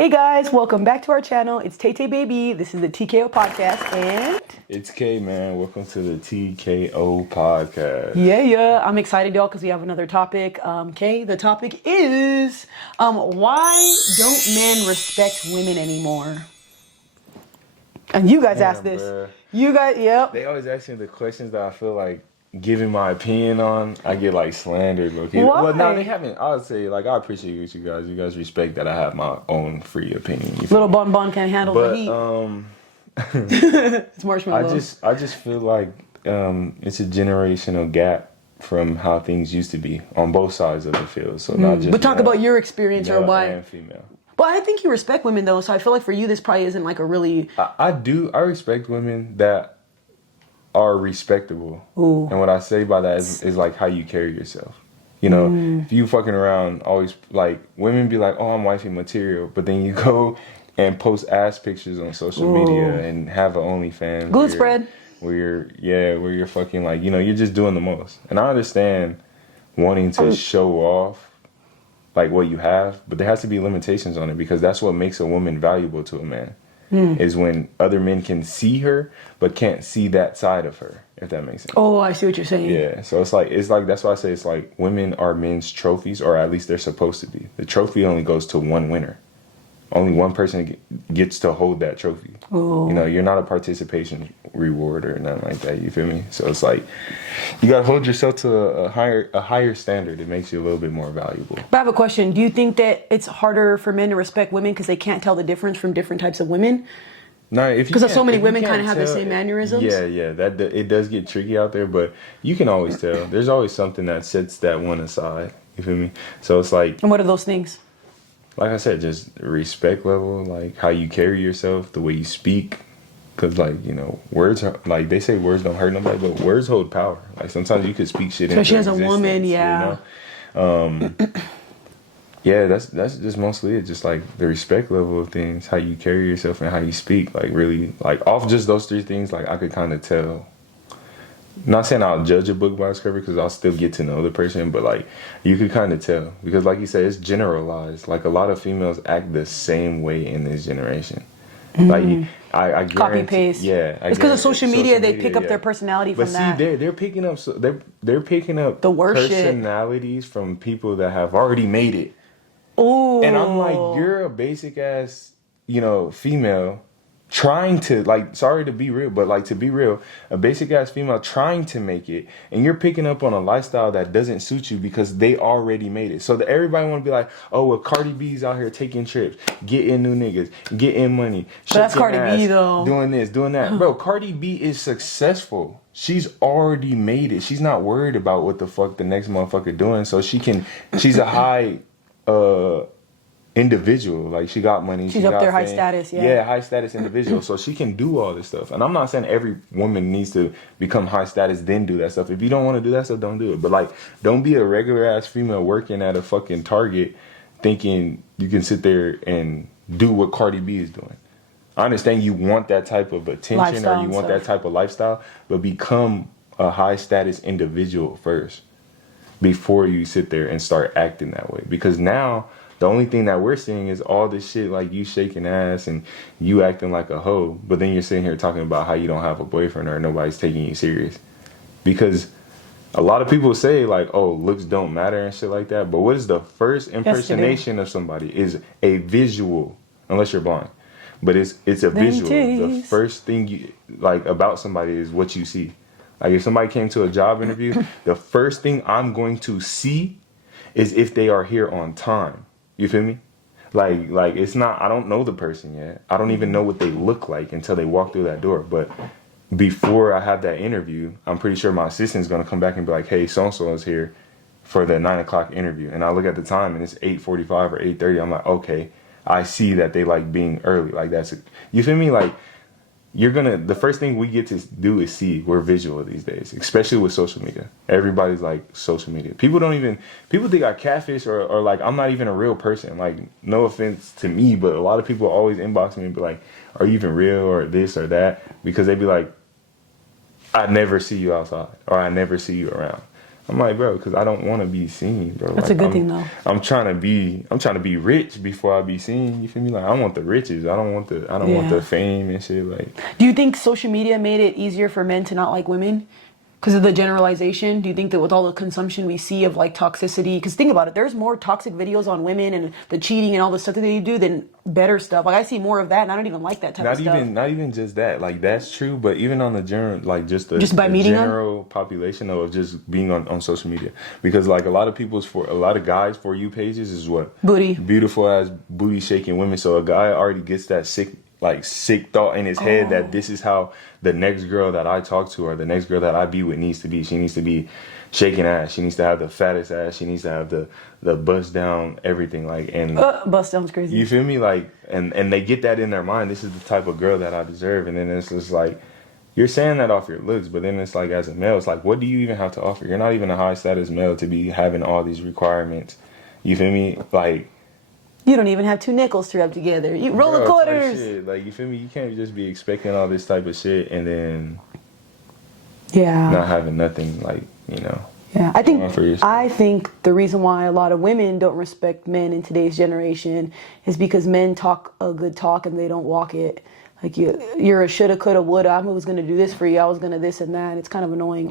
Hey guys, welcome back to our channel. It's Tay Tay Baby. This is the TKO podcast and It's K, man. Welcome to the TKO podcast. yeah. I'm excited, y'all, because we have another topic. Kay, the topic is why don't men respect women anymore? And you guys asked this. Bruh. You guys, yep. They always ask me the questions that I feel like giving my opinion on. I get like slandered. Okay? Why? Well, no, they haven't. I would say like I appreciate you guys. You guys respect that I have my own free opinion. You feel Little me? Bon Bon can't handle the But heat. It's marshmallow. I just feel like it's a generational gap from how things used to be on both sides of the field. So not just. But talk male- about your experience or male why. and female. Well, I think you respect women though, so I feel like for you this probably isn't like a really. I do. I respect women that are respectable. Ooh. And what I say by that is like how you carry yourself. You know, if you fucking around, always like women be like, "Oh, I'm wifey material," but then you go and post ass pictures on social media and have an OnlyFans. Glute spread. Where you're fucking like, you know, you're just doing the most. And I understand wanting to show off like what you have, but there has to be limitations on it because that's what makes a woman valuable to a man. Is when other men can see her but can't see that side of her, if that makes sense. Oh, I see what you're saying. Yeah, so it's like that's why I say it's like women are men's trophies, or at least they're supposed to be. The trophy only goes to one winner. Only one person gets to hold that trophy. Ooh. You know, you're not a participation reward or nothing like that. You feel me? So it's like you gotta hold yourself to a higher standard. It makes you a little bit more valuable. But I have a question. Do you think that it's harder for men to respect women because they can't tell the difference from different types of women? No, if you Because so can't- many if you women can't kind of have the tell- same mannerisms? Yeah, that it does get tricky out there, but you can always tell. There's always something that sets that one aside. You feel me? So it's like And what are those things? I said, just respect level, like how you carry yourself, the way you speak. Cause like, you know, words are, like they say words don't hurt nobody, but words hold power. Like sometimes you could speak shit into Especially as a existence, woman, yeah. You know? Yeah, that's just mostly it. Just like the respect level of things, how you carry yourself and how you speak. Like really, like off just those three things, like I could kind of tell. Not saying I'll judge a book by its cover because I'll still get to know the person, but like you could kind of tell because, like you said, it's generalized. Like a lot of females act the same way in this generation. Like I guarantee, Copy paste. Yeah, It's because of social media. They pick up their personality but from that. they're picking up they're picking up The worst shit. personalities from people that have already made it. Ooh. And I'm like, you're a basic ass, you know, female trying to, like, sorry to be real, but like to be real, a basic ass female trying to make it, and you're picking up on a lifestyle that doesn't suit you because they already made it. So that everybody want to be like, oh, well, Cardi B's out here taking trips, getting new niggas, getting money. But that's shaking Cardi B, ass, though. Doing this, doing that. Bro, Cardi B is successful. She's already made it. She's not worried about what the fuck the next motherfucker doing. So she's a high individual. Like she got money. She's she up got there, high fame. status, yeah. Yeah, high status individual. So she can do all this stuff. And I'm not saying every woman needs to become high status then do that stuff. If you don't want to do that stuff, don't do it. But like, don't be a regular ass female working at a fucking Target thinking you can sit there and do what Cardi B is doing. I understand you want that type of attention Lifestyle or you and want stuff. that type of lifestyle, but become a high status individual first before you sit there and start acting that way. Because now the only thing that we're seeing is all this shit like you shaking ass and you acting like a hoe, but then you're sitting here talking about how you don't have a boyfriend or nobody's taking you serious. Because a lot of people say like, oh, looks don't matter and shit like that, but what is the first impersonation of somebody is a visual, unless you're blind. But it's a visual. The titties. first thing you like about somebody is what you see. Like if somebody came to a job interview, the first thing I'm going to see is if they are here on time. You feel me? Like it's not, I don't know the person yet. I don't even know what they look like until they walk through that door. But before I have that interview, I'm pretty sure my assistant's going to come back and be like, hey, so-and-so is here for the 9 o'clock interview. And I look at the time and it's 8:45 or 8:30. I'm like, okay, I see that they like being early. Like you feel me? Like the first thing we get to do is see. We're visual these days, especially with social media. Everybody's like social media. People think I catfish or like I'm not even a real person. Like no offense to me, but a lot of people always inbox me and be like, are you even real or this or that? Because they be like, I never see you outside or I never see you around. I'm like, bro, because I don't want to be seen, bro. That's like, a good thing, though. I'm trying to be rich before I be seen. You feel me? Like, I want the riches. I don't want the fame and shit. Like, Do you think social media made it easier for men to not like women? Because of the generalization, do you think that with all the consumption we see of like toxicity, because think about it, there's more toxic videos on women and the cheating and all the stuff that they do than better stuff. Like I see more of that, and I don't even like that type of stuff. not even just that. Like that's true, but even on the general, like just by the meeting general population of just being on social media, because like a lot of guys for you pages is what Booty. beautiful ass booty shaking women. So a guy already gets that sick thought in his head that this is how the next girl that I talk to or the next girl that I be with needs to be. She needs to be shaking ass. She needs to have the fattest ass. She needs to have the bust down everything. Like, and Bust down's crazy. you feel me? Like, and they get that in their mind. This is the type of girl that I deserve. And then it's just like, you're saying that off your looks, but then it's like, as a male, it's like, what do you even have to offer? You're not even a high status male to be having all these requirements. You feel me? Like, you don't even have 2 nickels to rub together. You roll the bro, type quarters. shit. Like, you feel me? You can't just be expecting all this type of shit and then Yeah. not having nothing, like, you know. Yeah, going for yourself. I think the reason why a lot of women don't respect men in today's generation is because men talk a good talk and they don't walk it. Like you're a shoulda, coulda, woulda. I was gonna do this for you. I was gonna this and that. It's kind of annoying.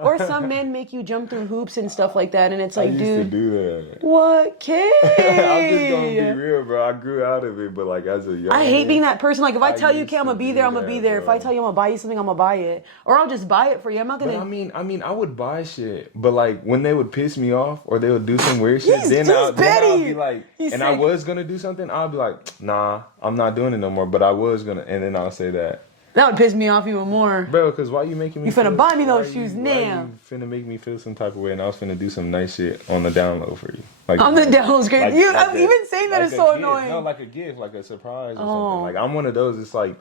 Or some men make you jump through hoops and stuff like that, and it's like, I used dude, to do that. what, kid? I'm just gonna be real, bro. I grew out of it, but like as a young I hate man, being that person. Like if I tell you, used okay, I'm to gonna be do there, I'm gonna be that, there. If bro. I tell you I'm gonna buy you something, I'm gonna buy it, or I'll just buy it for you. I'm not gonna. But I mean, I would buy shit, but like when they would piss me off or they would do some weird shit, He's then I'll petty. be like, He's and I sick. was gonna do something, I'll be like, nah, I'm not doing it no more. But I was gonna, and then I'll say that, That would piss me off even more. bro, because why you making me? You finna feel- buy me why those shoes why now. you finna make me feel some type of way, and I was finna do some nice shit on the down low for you. Like On the down low is great. You- that. even saying that Like is a so gift. annoying. No, like a gift, like a surprise or Oh. something. Like I'm one of those. It's like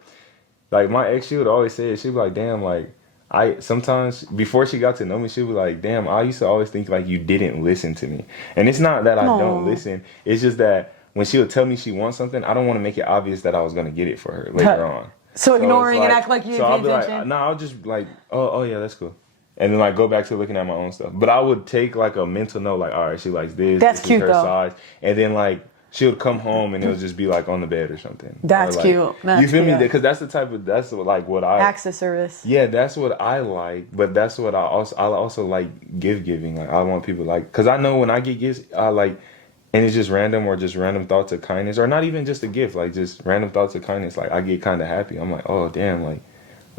my ex, she would always say it. She'd be like, damn, like. I sometimes before she got to know me, she'd be like, "Damn, I used to always think like you didn't listen to me." And it's not that I Aw. don't listen. It's just that when she would tell me she wants something, I don't want to make it obvious that I was gonna get it for her later on. So it's ignoring and act like you So didn't I'll pay be like, attention. no, I'll just like, oh yeah, that's cool, and then like go back to looking at my own stuff. But I would take like a mental note, like, all right, she likes this. That's this cute, is her though. size, and then like. She'll come home and it'll just be like on the bed or something. That's Or, like, cute. That's you feel me? cute. Because that's the type of like what I Acts of service. yeah, that's what I like, but that's what I also like giving. Like I want people like, cause I know when I get gifts, I like, and it's just random or just random thoughts of kindness, or not even just a gift, like just random thoughts of kindness. Like I get kind of happy. I'm like, oh damn, like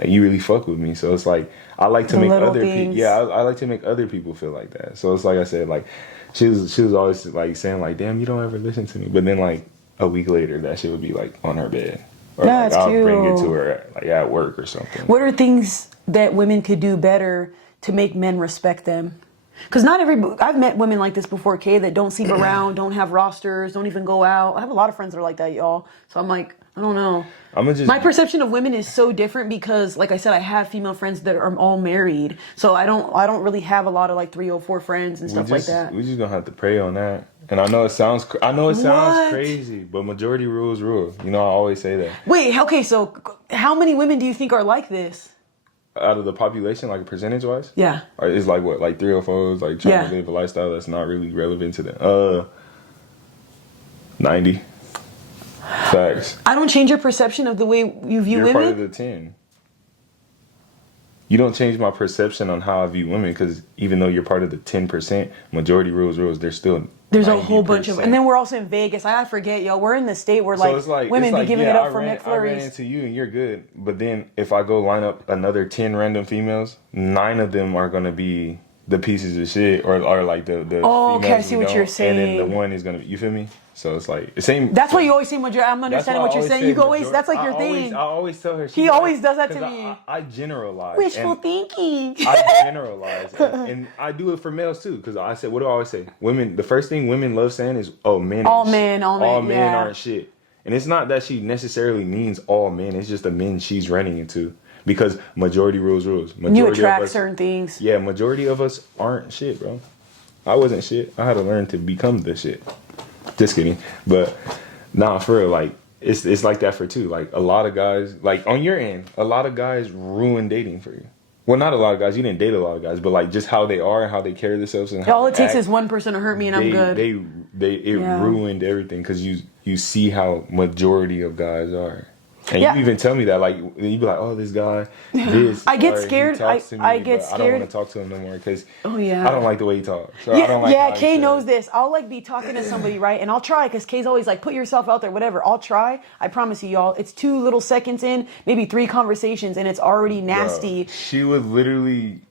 you really fuck with me. So it's like I like to The make little other people. things. Yeah, I like to make other people feel like that. So it's like I said, like she was always like saying like, damn, you don't ever listen to me. But then like a week later, that shit would be like on her bed. Or That's like, I'll bring it cute. to her like at work or something. What are things that women could do better to make men respect them? Because not every I've met women like this before, Kay, that don't sleep around, don't have rosters, don't even go out. I have a lot of friends that are like that, y'all. So I'm like, I don't know. My perception of women is so different because, like I said, I have female friends that are all married. So I don't really have a lot of like 3 or 4 friends and stuff like that. We just gonna have to pray on that. And I know it sounds What? crazy, but majority rules rule. You know, I always say that. Wait, okay, so how many women do you think are like this? Out of the population, like percentage wise, Yeah. or it's like what, like 3 or 4, like trying Yeah. to live a lifestyle that's not really relevant to them. 90. Facts. I don't change your perception of the way you view You're women. part of the 10. You don't change my perception on how I view women because even though you're part of the 10%, majority rules. There's still There's a whole bunch of, 90%. and then we're also in Vegas. I forget, yo. We're in the state where So it's like women it's like, be giving yeah, it up I for ran McFlurries. into you and you're good, but then if I go line up another 10 random females, 9 of them are gonna be the pieces of shit or like the Oh, okay, I females see we what you're don't, and then the saying. one is gonna, you feel me? So it's like the same. That's why you always say majority. I'm That's understanding why what I you're saying. say You always, majority- that's like your thing. I always tell her. He always does that to 'cause me. I generalize. Wishful and thinking. I generalize, and I do it for males too. Because I said, what do I always say? Women. The first thing women love saying is, "Oh, men. All ain't men, shit. all men, yeah. aren't shit." And it's not that she necessarily means all men. It's just the men she's running into. Because majority rules. Majority You of attract us- certain things. Yeah, majority of us aren't shit, bro. I wasn't shit. I had to learn to become the shit. Just kidding. But nah, for real, like it's like that for two. Like a lot of guys, like on your end, a lot of guys ruin dating for you. Well, not a lot of guys. You didn't date a lot of guys, but like just how they are and how they carry themselves and how All it they takes act, is one person to hurt me and I'm good. It Yeah. ruined everything because you see how majority of guys are. And Yeah. you even tell me that, like, you be like, "Oh, this guy, this." I get or he scared. talks to me, I get but I don't scared. want to talk to him no more because Oh, yeah. I don't like the way he talks. So I don't like Yeah, how he Kay says. knows this. I'll like be talking to somebody, right? And I'll try because Kay's always like, put yourself out there, whatever. I'll try. I promise you, y'all. It's 2 little seconds in, maybe 3 conversations, and it's already nasty. Bro, she would literally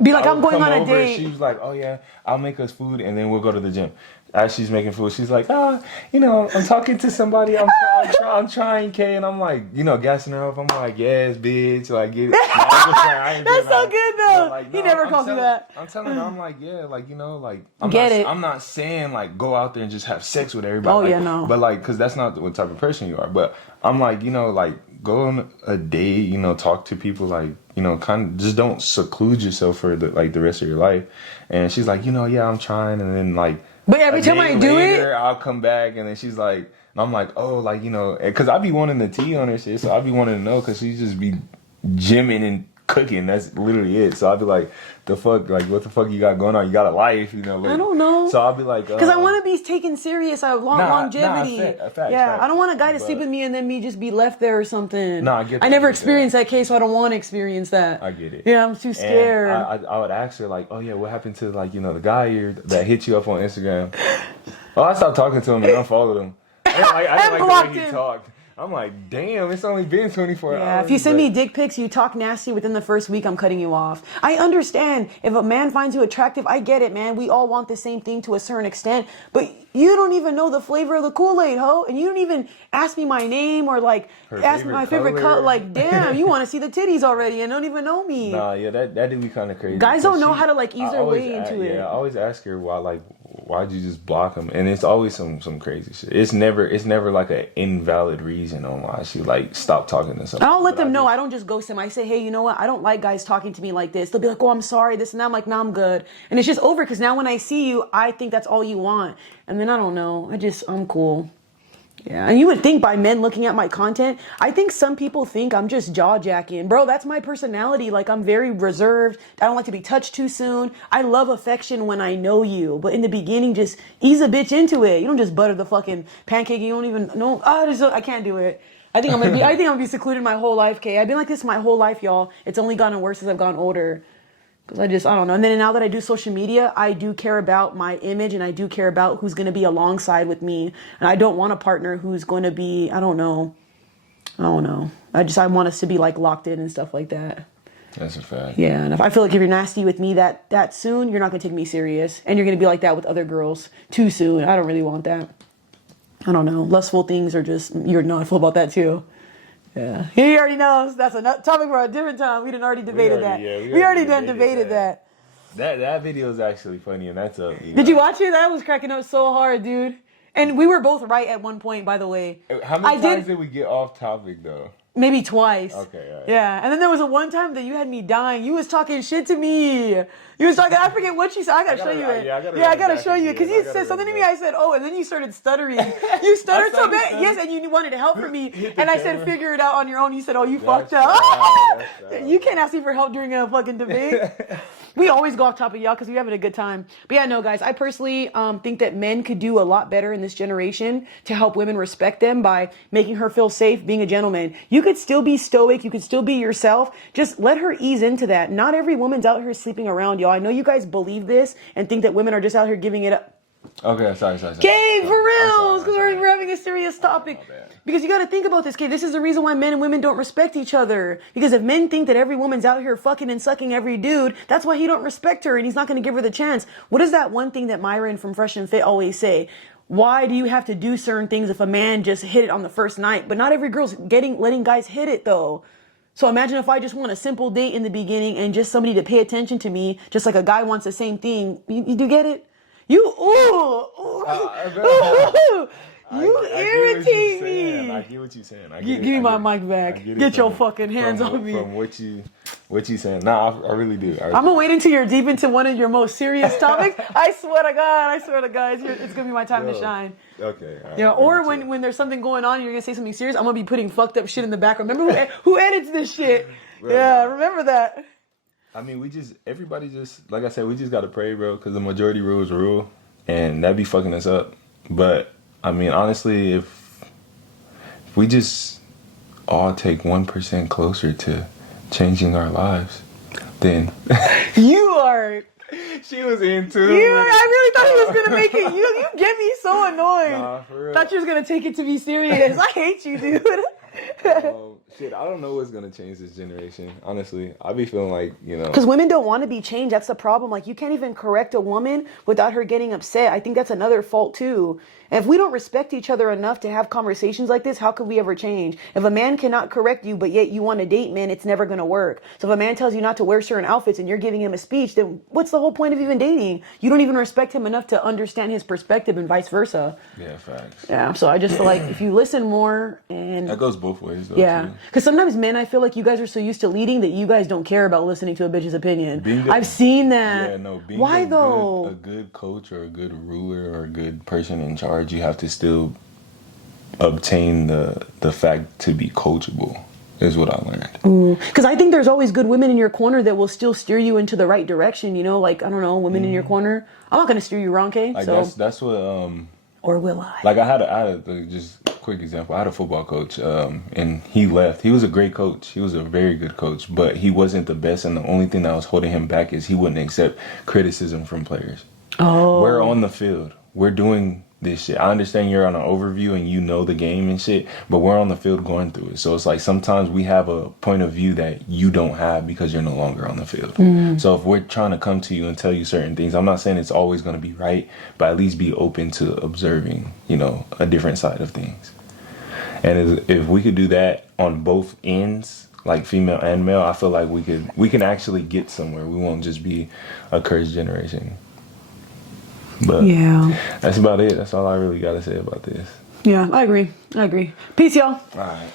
Be like, I I'm would going come on a over, date. She was like, "Oh yeah, I'll make us food, and then we'll go to the gym." As she's making food, she's like, "Oh, you know, I'm talking to somebody. I'm trying, Kay," and I'm like, you know, gassing her up. I'm like, "Yes, bitch, like get it." No, I'm just saying, I ain't That's doing so that. good though. But, like, He no, never I'm calls me telling- that. I'm telling her, I'm like, yeah, like, you know, like, I'm not saying like go out there and just have sex with everybody. Oh, like, yeah, no. But like, cause that's not what type of person you are. But I'm like, you know, like go on a date, you know, talk to people, like, you know, kind of just don't seclude yourself for the rest of your life. And she's like, you know, yeah, I'm trying, and then like. But every A time day I do later, it, I'll come back, and then she's like, and I'm like, oh, like, you know, because I be wanting the tea on her shit, so I be wanting to know, because she just be gymming and cooking. That's literally it. So I'll be like, the fuck, like, what the fuck you got going on? You got a life, you know? Like, I don't know. So I'll be like, because I want to be taken serious. I want longevity. Facts. I don't want a guy to sleep with me and then me just be left there or something. No, I get that, I never I get experienced that case, so I don't want to experience that. I get it. Yeah, I'm too scared. And I would ask her, like, oh, yeah, what happened to, like, you know, the guy here that hit you up on Instagram? Oh, I stopped talking to him and unfollowed him. I didn't like the way he talked. I'm like, damn, it's only been 24 hours. Yeah, if you send me dick pics, you talk nasty within the first week, I'm cutting you off. I understand. If a man finds you attractive, I get it, man. We all want the same thing to a certain extent. But you don't even know the flavor of the Kool-Aid, ho. And you don't even ask me my name or, like, ask me my favorite color. Like, damn, you want to see the titties already and don't even know me. Nah, yeah, that'd be kind of crazy. Guys don't know how to, like, ease their way into it. Yeah, I always ask her why'd you just block him? And it's always some crazy shit. It's never like an invalid reason on why she like stopped talking to somebody. I'll let them know. I don't just ghost them. I say, hey, you know what? I don't like guys talking to me like this. They'll be like, oh, I'm sorry, this and that. I'm like, no, I'm good. And it's just over because now when I see you, I think that's all you want. And then I don't know. I'm cool. Yeah, and you would think by men looking at my content, I think some people think I'm just jaw-jacking. Bro, that's my personality. Like, I'm very reserved. I don't like to be touched too soon. I love affection when I know you. But in the beginning, just ease a bitch into it. You don't just butter the fucking pancake. You don't even know. I can't do it. I think I'm gonna be secluded my whole life, Kay. I've been like this my whole life, y'all. It's only gotten worse as I've gotten older. Because I don't know. And then now that I do social media, I do care about my image and I do care about who's going to be alongside with me. And I don't want a partner who's going to be, I don't know. I want us to be like locked in and stuff like that. That's a fact. Yeah. And if I feel like if you're nasty with me that soon, you're not going to take me serious. And you're going to be like that with other girls too soon. I don't really want that. I don't know. Lustful things are just, you're not full about that too. Yeah, he already knows. That's a topic for a different time. We done already debated that. We already done debated that. That video is actually funny, and that's up. Did you watch it? That was cracking up so hard, dude. And we were both right at one point, by the way. How many times did we get off topic though? Maybe twice. Okay. All right. Yeah, and then there was a one time that you had me dying. You was talking shit to me. You was talking. I forget what you said. I gotta show you it. I gotta show you because you said something to me. I said, "Oh," and then you started stuttering. You stuttered so bad. Yes, and you wanted help from me, and I said, "Figure it out on your own." You said, "Oh, you fucked up." You can't ask me for help during a fucking debate. We always go off topic, y'all, because we're having a good time. But yeah, no, guys, I personally think that men could do a lot better in this generation to help women respect them by making her feel safe, being a gentleman. You could still be stoic. You could still be yourself. Just let her ease into that. Not every woman's out here sleeping around, y'all. I know you guys believe this and think that women are just out here giving it up. Okay, sorry. Gabe, for real, because we're having a serious topic. Because you got to think about this, Gabe. This is the reason why men and women don't respect each other. Because if men think that every woman's out here fucking and sucking every dude, that's why he don't respect her and he's not going to give her the chance. What is that one thing that Myron from Fresh and Fit always say? Why do you have to do certain things if a man just hit it on the first night? But not every girl's letting guys hit it though. So imagine if I just want a simple date in the beginning and just somebody to pay attention to me, just like a guy wants the same thing. You do get it? You irritate me. I get what you're saying. Give me my mic back. Get your fucking hands on me. From what you saying. Nah, I really do. I'm gonna wait until you're deep into one of your most serious topics. I swear to God, it's gonna be my time to shine. Okay. Right, yeah, or when there's something going on, you're gonna say something serious. I'm gonna be putting fucked up shit in the background. Remember who edits this shit? Yeah, remember that. I mean, everybody just, like I said, we just got to pray, bro, because the majority rules rule, and that be fucking us up. But, I mean, honestly, if we just all take 1% closer to changing our lives, then You are. she was into I really thought he was gonna make it. You get me so annoyed. Nah, for real. Thought you was gonna take it to be serious. I hate you, dude. Shit, I don't know what's gonna change this generation. Honestly, I be feeling like, Because women don't want to be changed. That's the problem. Like, you can't even correct a woman without her getting upset. I think that's another fault too. And if we don't respect each other enough to have conversations like this, how could we ever change? If a man cannot correct you, but yet you want to date men, it's never going to work. So if a man tells you not to wear certain outfits and you're giving him a speech, then what's the whole point of even dating? You don't even respect him enough to understand his perspective and vice versa. yeah, facts. Yeah, so I just feel like if you listen more and... That goes both ways, though. Yeah, too. because sometimes men, I feel like you guys are so used to leading that you guys don't care about listening to a bitch's opinion. I've seen that. Being Why though? A good coach or a good ruler or a good person in charge, you have to still obtain the fact to be coachable, is what I learned. Because I think there's always good women in your corner that will still steer you into the right direction. You know, like, I don't know, women in your corner. I'm not gonna steer you wrong, Kay. Like So, that's what or will I? like I had a just quick example. I had a football coach, and he left. He was a great coach. He was a very good coach, but he wasn't the best. And the only thing that was holding him back is he wouldn't accept criticism from players. Oh, We're on the field. We're doing this shit. I understand you're on an overview and you know the game and shit, but we're on the field going through it. So it's like sometimes we have a point of view that you don't have because you're no longer on the field. So if we're trying to come to you and tell you certain things, I'm not saying it's always going to be right, but at least be open to observing, a different side of things. And if we could do that on both ends, like female and male, I feel like we can actually get somewhere. We won't just be a cursed generation. But yeah. that's about it. That's all I really got to say about this. Yeah, I agree. Peace, y'all. All right.